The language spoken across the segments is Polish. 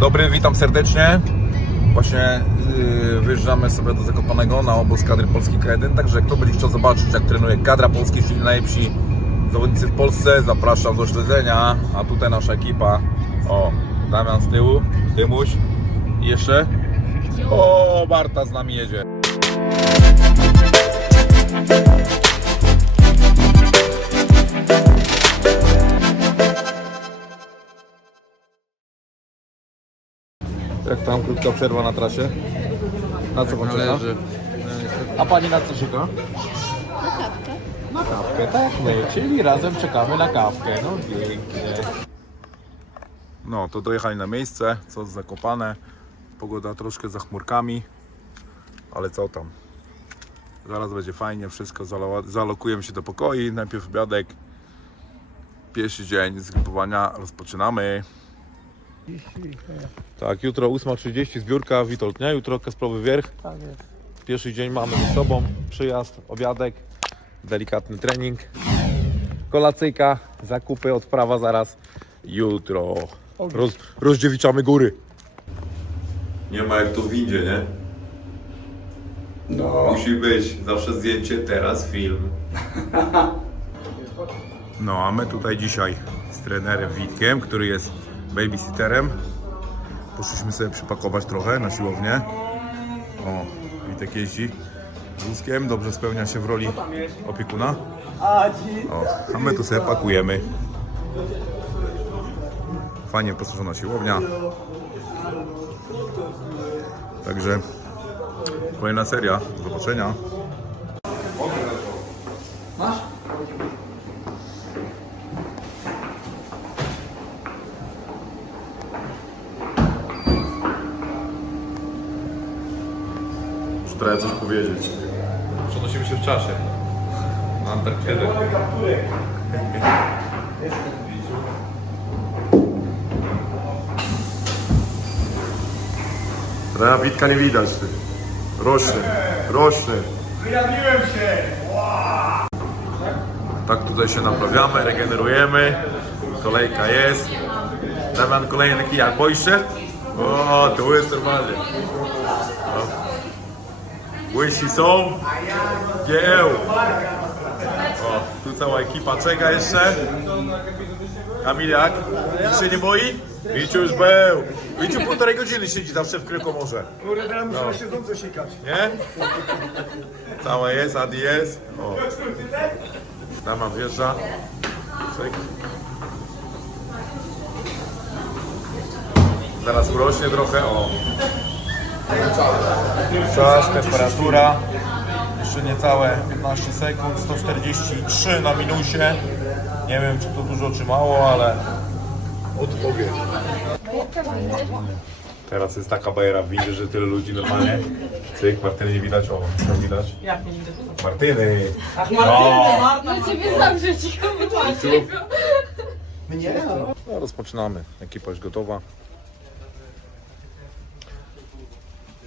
Dobry, witam serdecznie. Właśnie yy, wyjeżdżamy sobie do Zakopanego na obóz kadry Polski K1, także kto będzie chciał zobaczyć jak trenuje kadra Polski, czyli najlepsi zawodnicy w Polsce, zapraszam do śledzenia. A tutaj nasza ekipa, o, Damian z tyłu, Dymuś i jeszcze, o, Barta z nami jedzie. Tam krótka przerwa na trasie? Na co pan czeka? Należy. A pani na co czeka? Na kawkę. Na kawkę, tak my, czyli razem czekamy na kawkę, no pięknie. No, to dojechali na miejsce, co zakopane. Pogoda troszkę za chmurkami, ale co tam. Zaraz będzie fajnie, wszystko zalo- zalokujemy się do pokoi, najpierw obiadek. Pierwszy dzień zgrupowania rozpoczynamy. Tak, jutro 8.30 zbiórka Witold, nie? Jutro Kasprowy Wierch. Tak jest. Pierwszy dzień mamy ze sobą, przyjazd, obiadek, delikatny trening, kolacyjka, zakupy, odprawa zaraz. Jutro roz, rozdziewiczamy góry. Nie ma jak to w windzie, nie? No, Musi być zawsze zdjęcie, teraz film. No a my tutaj dzisiaj z trenerem Witkiem, który jest babysitterem. Poszliśmy sobie przypakować trochę na siłownię. O, Witek jeździ wózkiem, dobrze spełnia się w roli opiekuna. O, a my tu sobie pakujemy. Fajnie posłużona siłownia. Także kolejna seria. Do zobaczenia. Muszę trochę coś powiedzieć. Przenosimy się w czasie. Na Antarktydę. Trochę Witka nie widać. Ty. Rośnie, rośnie. wyjawiłem się! Tak tutaj się naprawiamy, regenerujemy. Kolejka jest. Damian kolejny kijak. Boisz się? O, to jest normalnie. No. Łysi są. Gieł. O, tu cała ekipa czeka jeszcze. Kamiliak, nic się nie boi? Wiciu już był. Wiciu półtorej godziny siedzi zawsze w Krykomorze. Kurde, teraz musimy się dobrze sikać. Nie? Całe jest, Adi jest. O. Dama wjeżdża. Cyk. Zaraz urośnie trochę, o. Czas, temperatura. Jeszcze niecałe 15 sekund, 143 na minusie. Nie wiem, czy to dużo, czy mało, ale odpowiedź. Teraz jest taka bajera w windzie, że tyle ludzi normalnie. Cyk, Martyny nie widać, o, co widać? Jak nie widzę? Martyny! Ach, No. Martyna, Marta, Ja ciebie znam, że ci go wytłumaczę. Mnie? No, rozpoczynamy. Ekipa już gotowa.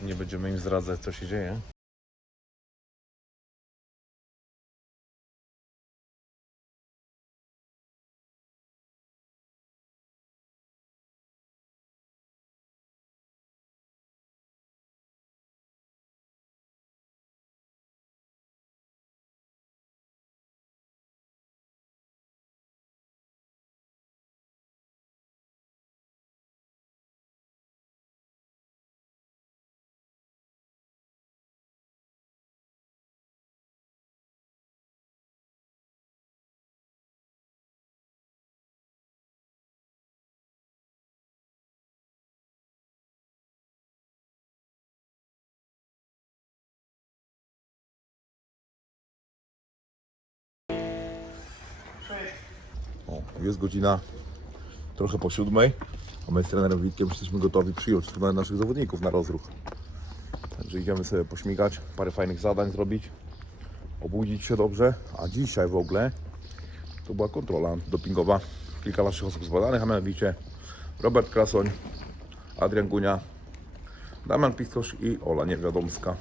Nie będziemy im zdradzać, co się dzieje. O, jest godzina trochę po siódmej, a my z trenerem Witkiem jesteśmy gotowi przyjąć naszych zawodników na rozruch. Także idziemy sobie pośmigać, parę fajnych zadań zrobić, obudzić się dobrze, a dzisiaj w ogóle to była kontrola dopingowa. Kilka naszych osób zbadanych, a mianowicie Robert Krasoń, Adrian Gunia, Damian Piskosz i Ola Niewiadomska.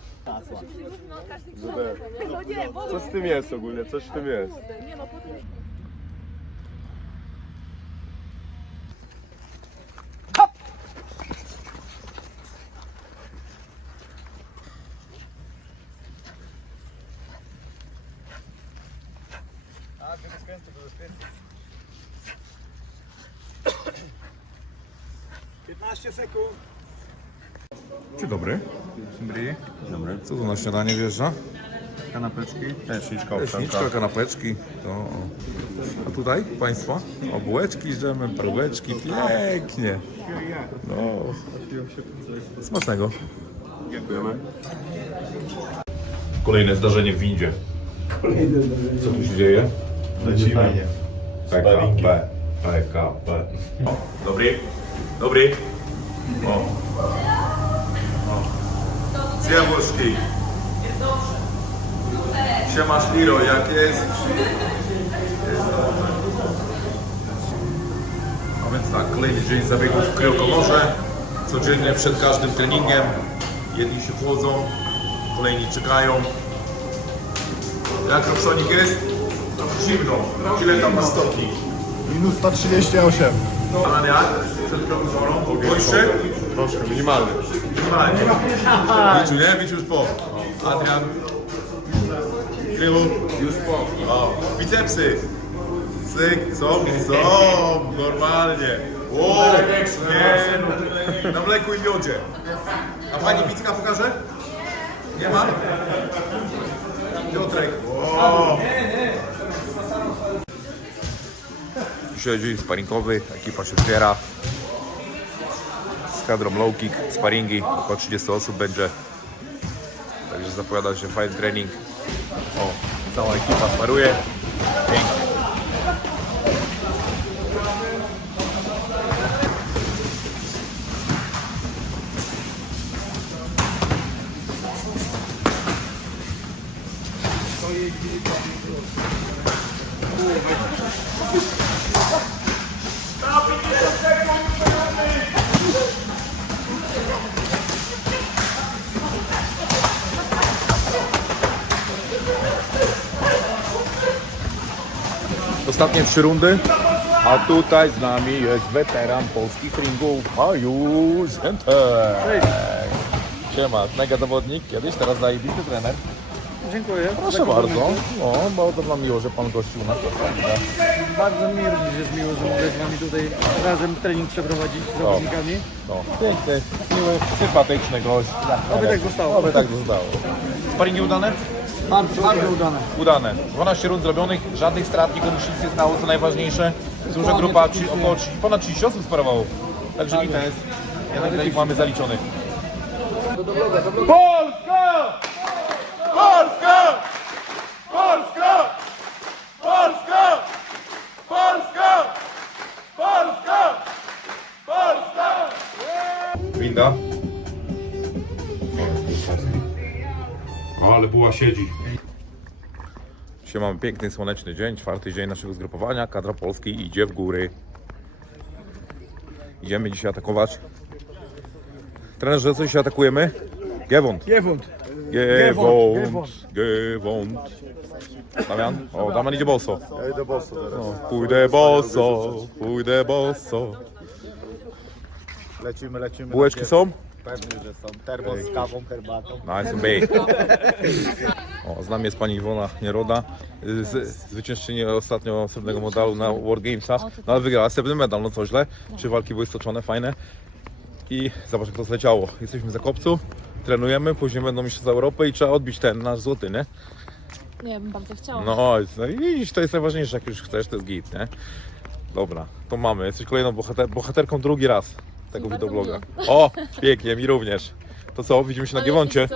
Co z tym jest ogólnie? Coś w tym jest. Sekund. Dzień dobry. Dzień dobry. Co tu na śniadanie wjeżdża? Kanapeczki? Leśniczka Leśniczka, kanapeczki. To... A tutaj Państwa? O, bułeczki, dżemy, paróweczki. Pięknie. No. Smacznego. Dziękujemy. Kolejne zdarzenie w windzie. Co tu się dzieje? Lecimy. Fajnie. PKP. PKP. O, dobry. Dobry. O. o. Zjawuszki. Siema Szliro, jak jest? Jest dobrze. A więc tak, kolejny dzień zabiegów w Kryokomorze. Codziennie przed każdym treningiem. Jedni się chłodzą, kolejni czekają. Jak Robsonik jest? Zimno. Ile tam ma stopni? Minus 138. Alan jak? Przed profesorą? Boisz się? Troszkę, minimalny. Minimalnie. Wiciu, nie? Wiciu już po. Adrian. Krylu. Już po. O. Bicepsy. Syk, są, są, normalnie. O, nie, na mleku i miodzie. A pani Wicka pokaże? Nie ma? Piotrek. O. Dzisiaj dzień sparingowy, ekipa się zbiera. Z kadrą low kick, sparingi, około 30 osób będzie. Także zapowiada się fajny trening. O, cała ekipa sparuje. Pięknie. Ostatnie trzy rundy. A tutaj z nami jest weteran polskich ringów, Mariusz Enter. Siema, mega zawodnik, kiedyś, teraz zajebisty trener. Dziękuję. Proszę bardzo. komplement. O, bardzo nam miło, że pan gościł nas. Bardzo mi również jest miło, że mogę z Wami tutaj razem trening przeprowadzić z zawodnikami. No, piękny, miły, sympatyczny gość. Oby tak zostało. Oby tak zostało. Sparingi udane? Bardzo, bardzo udane. Udane. 12 rund zrobionych, żadnych strat, nikomu się nic nie stało, co najważniejsze. Duża grupa, ci, około 30, ponad 30 osób sparowało. Także Tak. gites. Jeden mamy zaliczony. Polska! Buła siedzi. Dzisiaj mamy piękny, słoneczny dzień, czwarty dzień naszego zgrupowania. Kadra Polskiej idzie w góry. Idziemy dzisiaj atakować. Trenerze, co dzisiaj atakujemy? Gewont. Giewont. Gewont. Gewont. Gewont. Damian? O, Damian idzie boso. Ja idę bosso teraz. O, pójdę boso, pójdę boso. Lecimy, lecimy. Bułeczki są? Pewnie, że są. Termos z kawą, herbatą. Nice big. O, z nami jest pani Iwona Nieroda, z, zwyciężczyni ostatnio srebrnego medalu na World Gamesach. No ale wygrała srebrny medal, no co źle. Trzy walki były stoczone, fajne. I zobacz jak to zleciało. Jesteśmy za kopcu, trenujemy, później będą mistrzostwa Europy i trzeba odbić ten nasz złoty, nie? Nie, bym bardzo chciała. No, no i widzisz, to jest najważniejsze, jak już chcesz, to jest git, nie? Dobra, to mamy. Jesteś kolejną bohater, bohaterką drugi raz tego wideobloga. O, pięknie, mi również. To co, widzimy się na Giewoncie. y,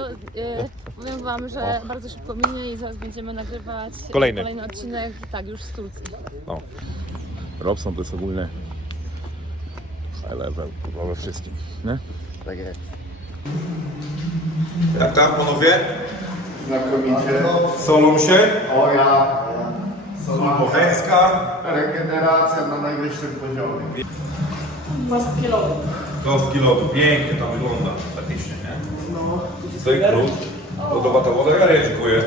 Powiem Wam, że bardzo szybko minie i zaraz będziemy nagrywać Kolejny. kolejny odcinek, tak, już z Turcji. No. Robson to jest ogólny high level we wszystkim, nie? Tak jest. Jak tam panowie? Znakomicie. Solą się? O ja. Bocheńska. Regeneracja na najwyższym poziomie. Kostki lodu, pięknie to wygląda faktycznie, nie? No. Stoi plus, lodowata woda, ja dziękuję.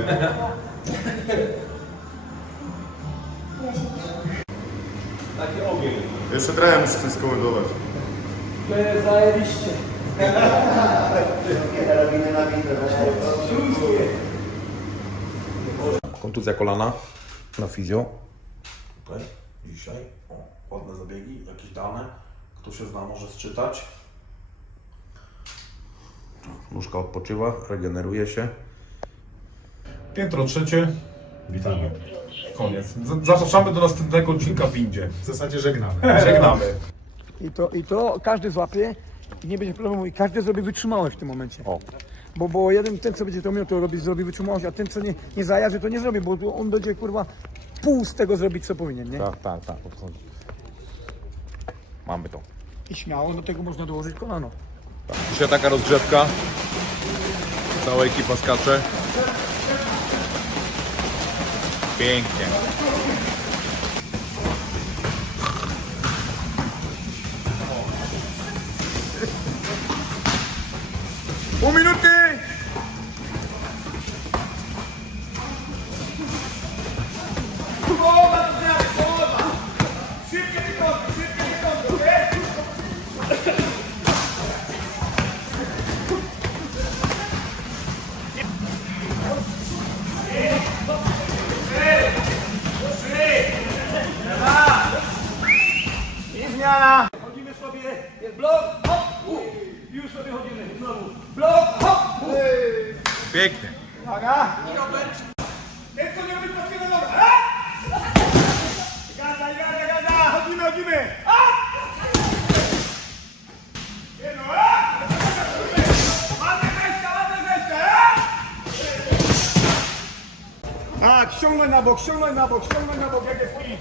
Taki ogień. Jeszcze trener muszę coś skomentować. Kontuzja kolana na fizjo. Tutaj, dzisiaj. O, ładne zabiegi, jakieś dane. Kto się zna, może zczytać. Nóżka odpoczywa, regeneruje się. Piętro trzecie. Witamy. Koniec. Z- Zapraszamy do następnego odcinka w windzie. W zasadzie żegnamy. Żegnamy. I to, I to każdy złapie i nie będzie problemu i każdy zrobi wytrzymałość w tym momencie. O. Bo, bo jeden, ten co będzie to umiał, to robi, zrobi wytrzymałość, a ten co nie, nie zajarzy, to nie zrobi, bo tu on będzie kurwa pół z tego zrobić co powinien, nie? Tak, tak, tak. odchodzi. Mamy to. I śmiało do tego można dołożyć kolano. Dzisiaj taka rozgrzewka. Cała ekipa skacze. Pięknie. Znowu, blok, hop, u. Pięknie. Uwaga. Ten co nie robi polskiego dobra, a? Gada, gada, gada, chodzimy, chodzimy, a? Jedno, a? Ładne wejścia, ładne wejścia, a? Tak, ściągnąć na bok, ściągnąć na bok, ściągnąć na bok, jak jest kij.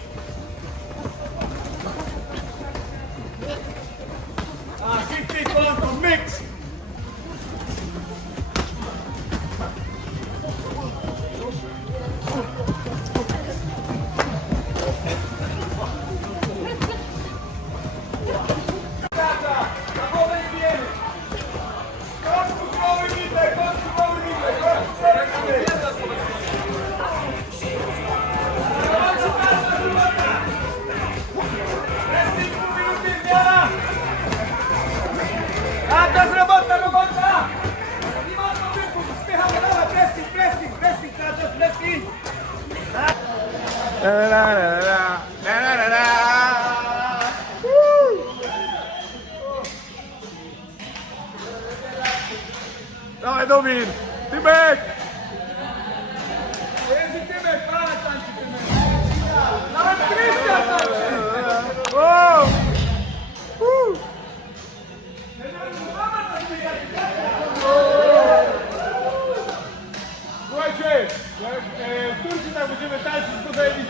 Dawaj Domin! Tymek! Jest i Tymek, ale tańczy Tymek! Nawet Krystian tańczy! Słuchajcie, jak e, w Turcji tak będziemy tańczyć, Україні!